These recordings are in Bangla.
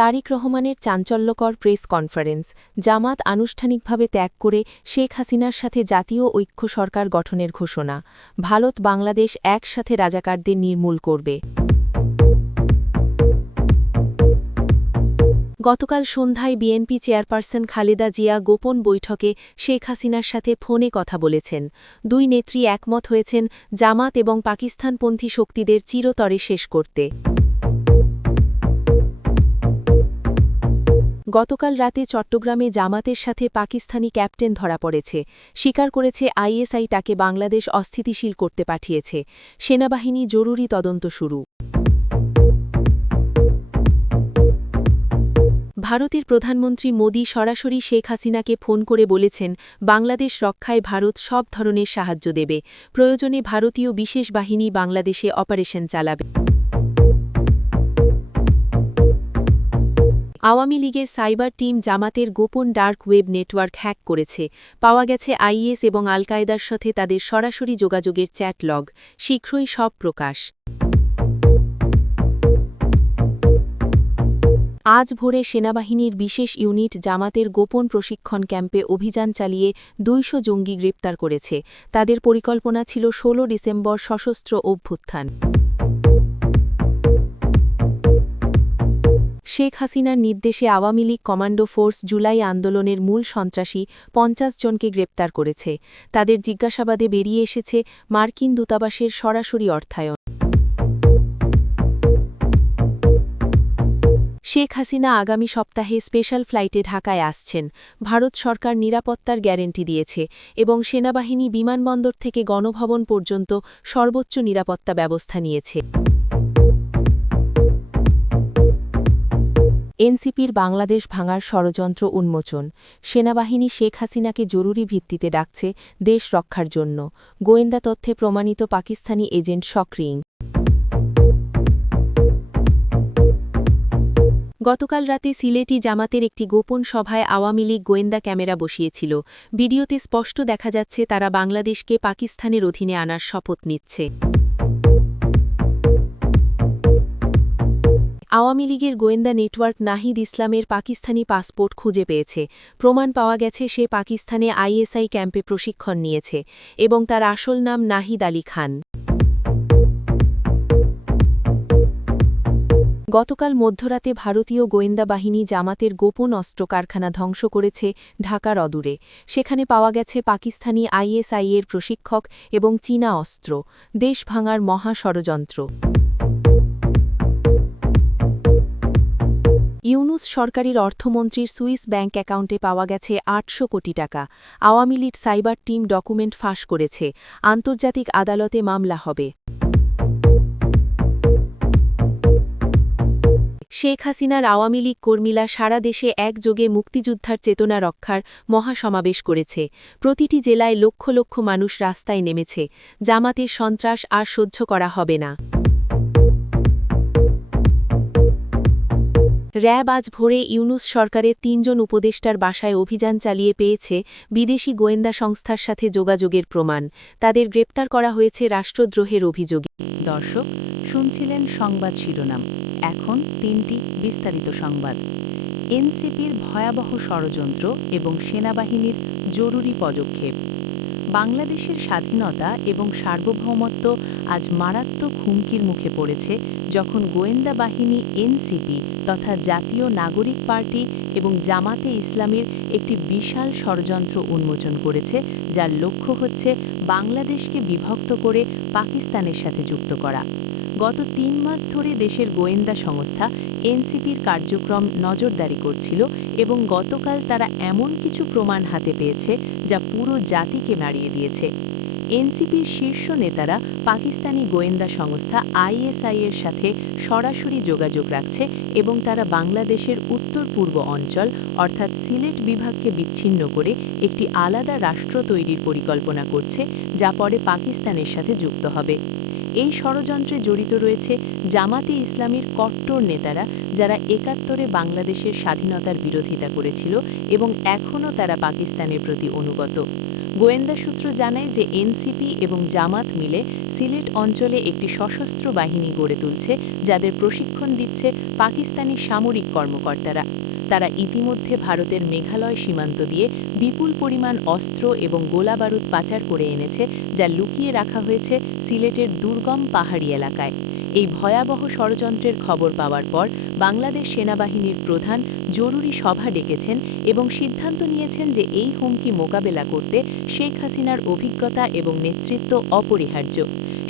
তারিক রহমানের চাঞ্চল্যকর প্রেস কনফারেন্স জামাত আনুষ্ঠানিকভাবে ত্যাগ করে শেখ হাসিনার সাথে জাতীয় ঐক্য সরকার গঠনের ঘোষণা, ভারত বাংলাদেশ একসাথে রাজাকারদের নির্মূল করবে। গতকাল সন্ধ্যায় বিএনপি চেয়ারপারসন খালেদা জিয়া গোপন বৈঠকে শেখ হাসিনার সাথে ফোনে কথা বলেছেন। দুই নেত্রী একমত হয়েছেন জামাত এবং পাকিস্তানপন্থী শক্তিদের চিরতরে শেষ করতে। গতকাল রাতে চট্টগ্রামে জামাতের সাথে পাকিস্তানি ক্যাপ্টেন ধরা পড়েছে। স্বীকার করেছে আইএসআই তাকে বাংলাদেশ অস্থিতিশীল করতে পাঠিয়েছে। সেনাবাহিনী জরুরি তদন্ত শুরু। ভারতের প্রধানমন্ত্রী মোদী সরাসরি শেখ হাসিনাকে ফোন করে বলেছেন, বাংলাদেশ রক্ষায় ভারত সব ধরনের সাহায্য দেবে। প্রয়োজনে ভারতীয় বিশেষ বাহিনী বাংলাদেশে অপারেশন চালাবে। আওয়ামী লীগের সাইবার টিম জামাতের গোপন ডার্ক ওয়েব নেটওয়ার্ক হ্যাক করেছে। পাওয়া গেছে আইএস এবং আল কায়দার সাথে তাদের সরাসরি যোগাযোগের চ্যাট লগ। শীঘ্রই সব প্রকাশ। আজ ভোরে সেনাবাহিনীর বিশেষ ইউনিট জামাতের গোপন প্রশিক্ষণ ক্যাম্পে অভিযান চালিয়ে দুইশো জঙ্গি গ্রেপ্তার করেছে। তাদের পরিকল্পনা ছিল ১৬ ডিসেম্বর সশস্ত্র অভ্যুত্থান। শেখ হাসিনার নির্দেশে Awami League commando force July আন্দোলনের মূল সন্ত্রাসী পঞ্চাশ জনকে গ্রেপ্তার করেছে। তাদের জিজ্ঞাসাবাদে বেরিয়ে এসেছে মার্কিন দূতাবাসের সরাসরি অর্থায়ন। শেখ হাসিনা আগামী সপ্তাহে স্পেশাল ফ্লাইটে ঢাকায় আসছেন। ভারত সরকার নিরাপত্তার গ্যারেন্টি দিয়েছে এবং সেনাবাহিনী বিমানবন্দর থেকে গণভবন পর্যন্ত সর্বোচ্চ নিরাপত্তা ব্যবস্থা নিয়েছে। এনসিপির বাংলাদেশ ভাঙার ষড়যন্ত্র উন্মোচন। সেনাবাহিনী শেখ হাসিনাকে জরুরি ভিত্তিতে ডাকছে দেশ রক্ষার জন্য। গোয়েন্দা তথ্যে প্রমাণিত পাকিস্তানি এজেন্ট সক্রিয়ং গতকাল রাতে সিলেটি জামাতের একটি গোপন সভায় আওয়ামী লীগ গোয়েন্দা ক্যামেরা বসিয়েছিল। ভিডিওতে স্পষ্ট দেখা যাচ্ছে, তারা বাংলাদেশকে পাকিস্তানের অধীনে আনার শপথ নিচ্ছে। আওয়ামী লীগের গোয়েন্দা নেটওয়ার্ক নাহিদ ইসলামের পাকিস্তানি পাসপোর্ট খুঁজে পেয়েছে। প্রমাণ পাওয়া গেছে সে পাকিস্তানে আইএসআই ক্যাম্পে প্রশিক্ষণ নিয়েছে এবং তার আসল নাম নাহিদ আলী খান। গতকাল মধ্যরাতে ভারতীয় গোয়েন্দা বাহিনী জামাতের গোপন অস্ত্র কারখানা ধ্বংস করেছে ঢাকার অদূরে। সেখানে পাওয়া গেছে পাকিস্তানি আইএসআইয়ের প্রশিক্ষক এবং চীনা অস্ত্র। দেশ ভাঙার মহা ষড়যন্ত্র। ইউনুস সরকারের অর্থমন্ত্রীর সুইস ব্যাংক অ্যাকাউন্টে পাওয়া গেছে আটশো কোটি টাকা। Awami League cyber team document ফাঁস করেছে। আন্তর্জাতিক আদালতে মামলা হবে। শেখ হাসিনার আওয়ামী লীগ কর্মীরা সারা দেশে একযোগে মুক্তিযুদ্ধার চেতনা রক্ষার মহাসমাবেশ করেছে। প্রতিটি জেলায় লক্ষ লক্ষ মানুষ রাস্তায় নেমেছে। জামাতের সন্ত্রাস আর সহ্য করা হবে না। র্যাব আজ ভোরে ইউনুস সরকারের তিনজন উপদেষ্টার বাসায় অভিযান চালিয়ে পেয়েছে বিদেশি গোয়েন্দা সংস্থার সাথে যোগাযোগের প্রমাণ। তাদের গ্রেপ্তার করা হয়েছে রাষ্ট্রদ্রোহের অভিযোগে। দর্শক, শুনছিলেন সংবাদ শিরোনাম। এখন তিনটি বিস্তারিত সংবাদ। এনসিপির ভয়াবহ ষড়যন্ত্র এবং সেনাবাহিনীর জরুরি পদক্ষেপ। বাংলাদেশের স্বাধীনতা এবং সার্বভৌমত্ব আজ মারাত্মক হুমকির মুখে পড়েছে যখন গোয়েন্দা বাহিনী, এনসিপি তথা জাতীয় নাগরিক পার্টি এবং জামাতে ইসলামের একটি বিশাল ষড়যন্ত্র উন্মোচন করেছে, যার লক্ষ্য হচ্ছে বাংলাদেশকে বিভক্ত করে পাকিস্তানের সাথে যুক্ত করা। গত তিন মাস ধরে দেশের গোয়েন্দা সংস্থা এনসিপির কার্যক্রম নজরদারি করছিল এবং গতকাল তারা এমন কিছু প্রমাণ হাতে পেয়েছে যা পুরো জাতিকে নাড়িয়ে দিয়েছে। এনসিপির শীর্ষ নেতারা পাকিস্তানি গোয়েন্দা সংস্থা আইএসআই এর সাথে সরাসরি যোগাযোগ রাখছে এবং তারা বাংলাদেশের উত্তর পূর্ব অঞ্চল, অর্থাৎ সিলেট বিভাগকে বিচ্ছিন্ন করে একটি আলাদা রাষ্ট্র তৈরির পরিকল্পনা করছে, যা পরে পাকিস্তানের সাথে যুক্ত হবে। এই ষড়যন্ত্রে জড়িত রয়েছে জামাতে ইসলামীর কট্টর নেতারা, যারা একাত্তরে বাংলাদেশের স্বাধীনতার বিরোধিতা করেছিল এবং এখনও তারা পাকিস্তানের প্রতি অনুগত। গোয়েন্দা সূত্র জানায় যে এনসিপি এবং জামাত মিলে সিলেট অঞ্চলে একটি সশস্ত্র বাহিনী গড়ে তুলছে, যাদের প্রশিক্ষণ দিচ্ছে পাকিস্তানি সামরিক কর্মকর্তারা। তারা ইতিমধ্যে ভারতের মেঘালয় সীমান্ত দিয়ে বিপুল পরিমাণ অস্ত্র এবং গোলাবারুদ পাচার করে এনেছে, যা লুকিয়ে রাখা হয়েছে সিলেটের দুর্গম পাহাড়ি এলাকায়। এই ভয়াবহ ষড়যন্ত্রের খবর পাওয়ার পর বাংলাদেশ সেনাবাহিনীর প্রধান জরুরি সভা ডেকেছেন এবং সিদ্ধান্ত নিয়েছেন যে এই হুমকি মোকাবেলা করতে শেখ হাসিনার অভিজ্ঞতা এবং নেতৃত্ব অপরিহার্য।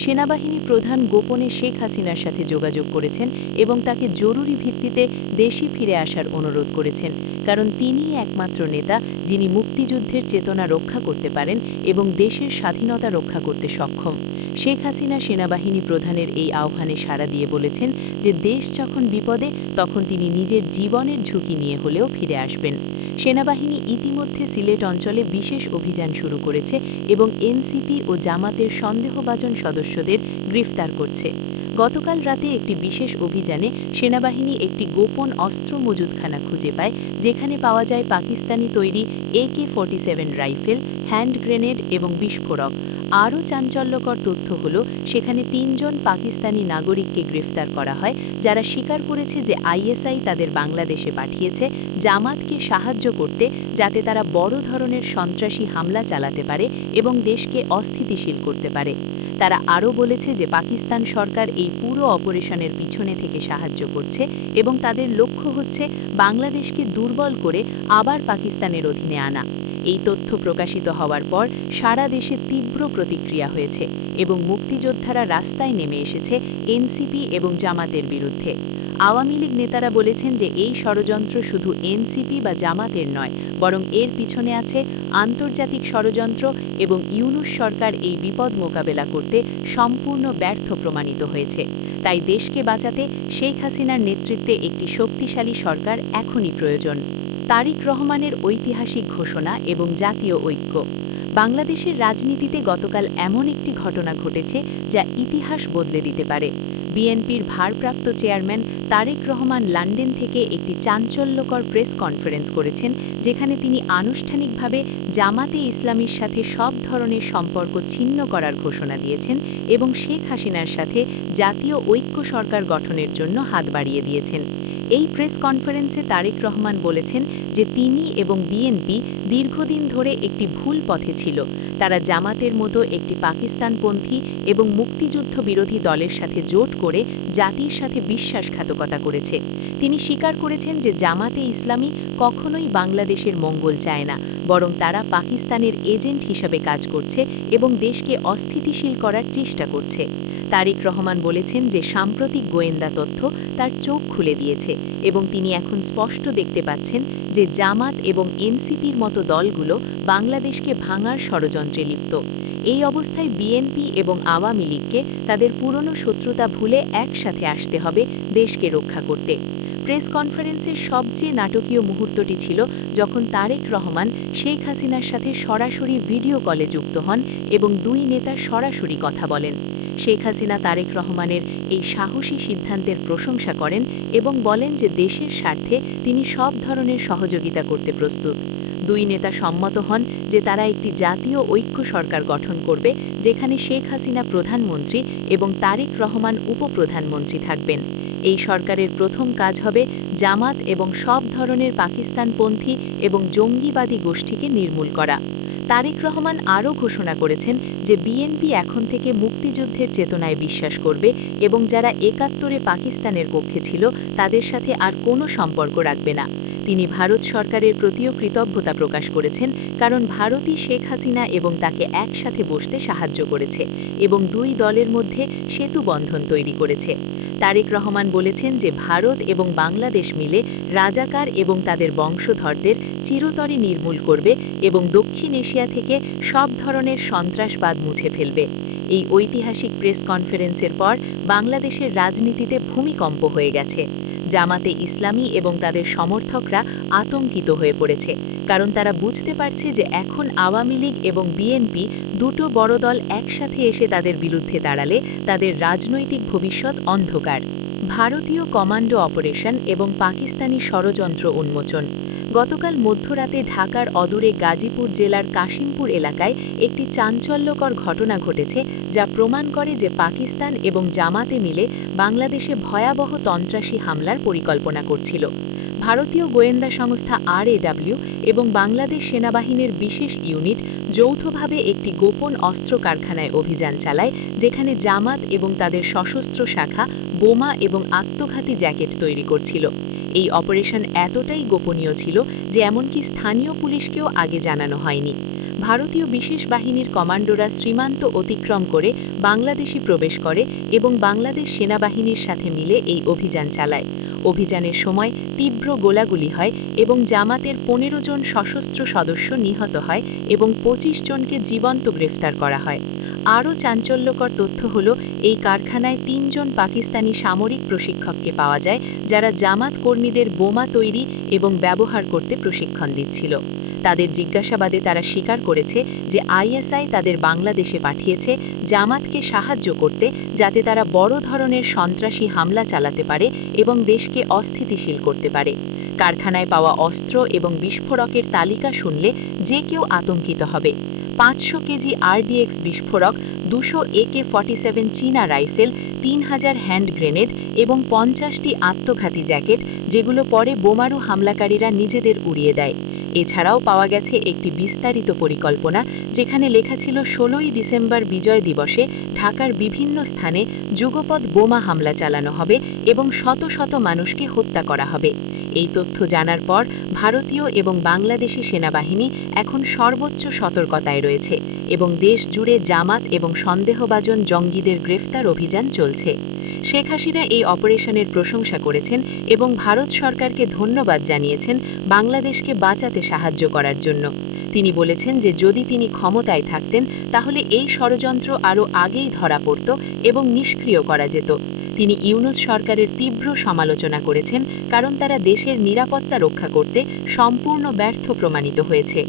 সেনাবাহিনী প্রধান গোপনে শেখ হাসিনার সাথে যোগাযোগ করেছেন এবং তাকে জরুরি ভিত্তিতে দেশে ফিরে আসার অনুরোধ করেছেন। কারণ তিনিই একমাত্র নেতা যিনি মুক্তিযুদ্ধের চেতনা রক্ষা করতে পারেন এবং দেশের স্বাধীনতা রক্ষা করতে সক্ষম। শেখ হাসিনা সেনাবাহিনী প্রধানের এই আহ্বানে সাড়া দিয়ে বলেছেন যে, দেশ যখন বিপদে, তখন তিনি নিজের জীবনের ঝুঁকি নিয়ে হলেও ফিরে আসবেন। সেনাবাহিনী ইতিমধ্যে সিলেট অঞ্চলে বিশেষ অভিযান শুরু করেছে এবং এনসিপি ও জামাতের সন্দেহভাজন সদস্যদের গ্রেফতার করছে। গতকাল রাতে একটি বিশেষ অভিযানে সেনাবাহিনী একটি গোপন অস্ত্র মজুদখানা খুঁজে পায়, যেখানে পাওয়া যায় পাকিস্তানি তৈরি A K forty seven rifle, hand grenade এবং বিস্ফোরক। আরও চাঞ্চল্যকর তথ্য হল, সেখানে তিনজন পাকিস্তানি নাগরিককে গ্রেফতার করা হয়, যারা স্বীকার করেছে যে আইএসআই তাদের বাংলাদেশে পাঠিয়েছে, জামাতকে সাহায্য করতে, যাতে তারা বড় ধরনের সন্ত্রাসী হামলা চালাতে পারে এবং দেশকে অস্থিতিশীল করতে পারে। তারা আরও বলেছে যে পাকিস্তান সরকার এই পুরো অপারেশনের পিছনে থেকে সাহায্য করছে এবং তাদের লক্ষ্য হচ্ছে বাংলাদেশকে দুর্বল করে আবার পাকিস্তানের অধীনে আনা। এই তথ্য প্রকাশিত হওয়ার পর সারা দেশে তীব্র প্রতিক্রিয়া হয়েছে এবং মুক্তিযোদ্ধারা রাস্তায় নেমে এসেছে এনসিপি এবং জামাতের বিরুদ্ধে। আওয়ামী লীগ নেতারা বলেছেন যে এই ষড়যন্ত্র শুধু এনসিপি বা জামাতের নয়, বরং এর পিছনে আছে আন্তর্জাতিক ষড়যন্ত্র এবং ইউনুস সরকার এই বিপদ মোকাবেলা করতে সম্পূর্ণ ব্যর্থ প্রমাণিত হয়েছে। তাই দেশকে বাঁচাতে শেখ হাসিনার নেতৃত্বে একটি শক্তিশালী সরকার এখনই প্রয়োজন। তারিক রহমানের ঐতিহাসিক ঘোষণা এবং জাতীয় ঐক্য। বাংলাদেশের রাজনীতিতে গতকাল এমন একটি ঘটনা ঘটেছে যা ইতিহাস বদলে দিতে পারে। বিএনপির ভারপ্রাপ্ত চেয়ারম্যান তারেক রহমান লন্ডন থেকে একটি চাঞ্চল্যকর প্রেস কনফারেন্স করেছেন, যেখানে তিনি আনুষ্ঠানিকভাবে জামাতে ইসলামীর সাথে সব ধরনের সম্পর্ক ছিন্ন করার ঘোষণা দিয়েছেন এবং শেখ হাসিনার সাথে জাতীয় ঐক্য সরকার গঠনের জন্য হাত বাড়িয়ে দিয়েছেন। এই প্রেস কনফারেন্সে তারেক রহমান বলেছেন যে তিনি এবং বিএনপি দীর্ঘদিন ধরে একটি ভুল পথে ছিল। তারা জামাতের মতো একটি পাকিস্তানপন্থী এবং মুক্তিযুদ্ধ বিরোধী দলের সাথে জোট করে জাতির সাথে বিশ্বাসঘাতকতা করেছে। তিনি স্বীকার করেছেন যে জামাতে ইসলামী কখনোই বাংলাদেশের মঙ্গল চায় না। বরং তারা পাকিস্তানের এজেন্ট হিসাবে কাজ করছে এবং দেশকে অস্থিতিশীল করার চেষ্টা করছে। তারিক রহমান বলেছেন যে সাম্প্রতিক গোয়েন্দা তথ্য তার চোখ খুলে দিয়েছে এবং তিনি এখন স্পষ্ট দেখতে পাচ্ছেন যে জামাত এবং এনসিপির মতো দলগুলো বাংলাদেশকে ভাঙার ষড়যন্ত্রে লিপ্ত। এই অবস্থায় বিএনপি এবং আওয়ামী লীগকে তাদের পুরনো শত্রুতা ভুলে একসাথে আসতে হবে দেশকে রক্ষা করতে। প্রেস কনফারেন্সের সবচেয়ে নাটকীয় মুহূর্তটি ছিল যখন তারেক রহমান শেখ হাসিনার সাথে সরাসরি ভিডিও কলে যুক্ত হন এবং দুই নেতা সরাসরি কথা বলেন। শেখ হাসিনা তারেক রহমানের এই সাহসী সিদ্ধান্তের প্রশংসা করেন এবং বলেন যে দেশের স্বার্থে তিনি সব ধরনের সহযোগিতা করতে প্রস্তুত। দুই নেতা সম্মত হন যে তারা একটি জাতীয় ঐক্য সরকার গঠন করবে, যেখানে শেখ হাসিনা প্রধানমন্ত্রী এবং তারেক রহমান উপপ্রধানমন্ত্রী থাকবেন। এই সরকারের প্রথম কাজ হবে জামাত এবং সব ধরনের পাকিস্তানপন্থী এবং জঙ্গিবাদী গোষ্ঠীকে নির্মূল করা। তারেক রহমান আরও ঘোষণা করেছেন যে বিএনপি এখন থেকে মুক্তিযুদ্ধের চেতনায় বিশ্বাস করবে এবং যারা একাত্তরে পাকিস্তানের পক্ষে ছিল, তাদের সাথে আর কোনো সম্পর্ক রাখবে না। তিনি ভারত সরকারের প্রতিও কৃতজ্ঞতা প্রকাশ করেছেন, কারণ ভারতই শেখ হাসিনা এবং তাকে একসাথে বসতে সাহায্য করেছে এবং দুই দলের মধ্যে সেতু বন্ধন তৈরি করেছে। তারেক রহমান বলেছেন যে ভারত এবং বাংলাদেশ মিলে রাজাকার এবং তাদের বংশধরদের চিরতরে নির্মূল করবে এবং দক্ষিণ এশিয়া থেকে সব ধরনের সন্ত্রাসবাদ মুছে ফেলবে। এই ঐতিহাসিক প্রেস কনফারেন্সের পর বাংলাদেশের রাজনীতিতে ভূমিকম্প হয়ে গেছে। জামাতে ইসলামী এবং তাদের সমর্থকরা আতঙ্কিত হয়ে পড়েছে। কারণ তারা বুঝতে পারছে যে এখন আওয়ামী লীগ এবং বিএনপি দুটো বড় দল একসাথে এসে তাদের বিরুদ্ধে দাঁড়ালে তাদের রাজনৈতিক ভবিষ্যৎ অন্ধকার। ভারতীয় কমান্ডো অপারেশন এবং পাকিস্তানি ষড়যন্ত্র উন্মোচন। গতকাল মধ্যরাতে ঢাকার অদূরে গাজীপুর জেলার কাশিমপুর এলাকায় একটি চাঞ্চল্যকর ঘটনা ঘটেছে যা প্রমাণ করে যে পাকিস্তান এবং জামাতে মিলে বাংলাদেশে ভয়াবহ তন্ত্রাসী হামলার পরিকল্পনা করছিল। ভারতীয় গোয়েন্দা সংস্থা আরএডব্লিউ এবং বাংলাদেশ সেনাবাহিনীর বিশেষ ইউনিট যৌথভাবে একটি গোপন অস্ত্র কারখানায় অভিযান চালায়, যেখানে জামাত এবং তাদের সশস্ত্র শাখা, বোমা এবং আত্মঘাতী জ্যাকেট তৈরি করছিল। এই অপারেশন এতটাই গোপনীয় ছিল যে এমনকি স্থানীয় পুলিশকেও আগে জানানো হয়নি। ভারতীয় বিশেষ বাহিনীর কমান্ডোরা সীমান্ত অতিক্রম করে বাংলাদেশি প্রবেশ করে এবং বাংলাদেশ সেনাবাহিনীর সাথে মিলে এই অভিযান চালায়। অভিযানের সময় তীব্র গোলাগুলি হয় এবং জামাতের পনেরো জন সশস্ত্র সদস্য নিহত হয় এবং ২৫ জনকে জীবন্ত গ্রেফতার করা হয়। আরও চাঞ্চল্যকর তথ্য হল, এই কারখানায় তিনজন পাকিস্তানি সামরিক প্রশিক্ষককে পাওয়া যায়, যারা জামাত কর্মীদের বোমা তৈরি এবং ব্যবহার করতে প্রশিক্ষণ দিচ্ছিল। তাদের জিজ্ঞাসাবাদে তারা স্বীকার করেছে যে আইএসআই তাদের বাংলাদেশে পাঠিয়েছে জামাতকে সাহায্য করতে যাতে তারা বড় ধরনের সন্ত্রাসী হামলা চালাতে পারে এবং দেশকে অস্থিতিশীল করতে পারে। কারখানায় পাওয়া অস্ত্র এবং বিস্ফোরকের তালিকা শুনলে যে কেউ আতঙ্কিত হবে। পাঁচশো কেজি আরডিএক্স বিস্ফোরক, দুশো একে ফর্টি সেভেন চীনা রাইফেল, তিন হাজার হ্যান্ড গ্রেনেড এবং পঞ্চাশটি আত্মঘাতী জ্যাকেট, যেগুলো পরে বোমারু হামলাকারীরা নিজেদের উড়িয়ে দেয়। এছাড়াও পাওয়া গেছে একটি বিস্তারিত পরিকল্পনা, যেখানে লেখা ছিল ষোলোই ডিসেম্বর বিজয় দিবসে ঢাকার বিভিন্ন স্থানে যুগপৎ বোমা হামলা চালানো হবে এবং শত শত মানুষকে হত্যা করা হবে। এই তথ্য জানার পর ভারতীয় এবং বাংলাদেশি সেনাবাহিনী এখন সর্বোচ্চ সতর্কতায় রয়েছে এবং দেশ জুড়ে জামাত এবং সন্দেহভাজন জঙ্গিদের গ্রেফতার অভিযান চলছে। শেখ হাসিনা এই অপারেশনের প্রশংসা করেছেন এবং ভারত সরকারকে ধন্যবাদ জানিয়েছেন বাংলাদেশকে বাঁচাতে সাহায্য করার জন্য। তিনি বলেছেন যে, যদি তিনি ক্ষমতায় থাকতেন, তাহলে এই ষড়যন্ত্র আরও আগেই ধরা পড়ত এবং নিষ্ক্রিয় করা যেত। তিনি ইউনুস সরকারের তীব্র সমালোচনা করেছেন, কারণ তারা দেশের নিরাপত্তা রক্ষা করতে সম্পূর্ণ ব্যর্থ প্রমাণিত হয়েছে।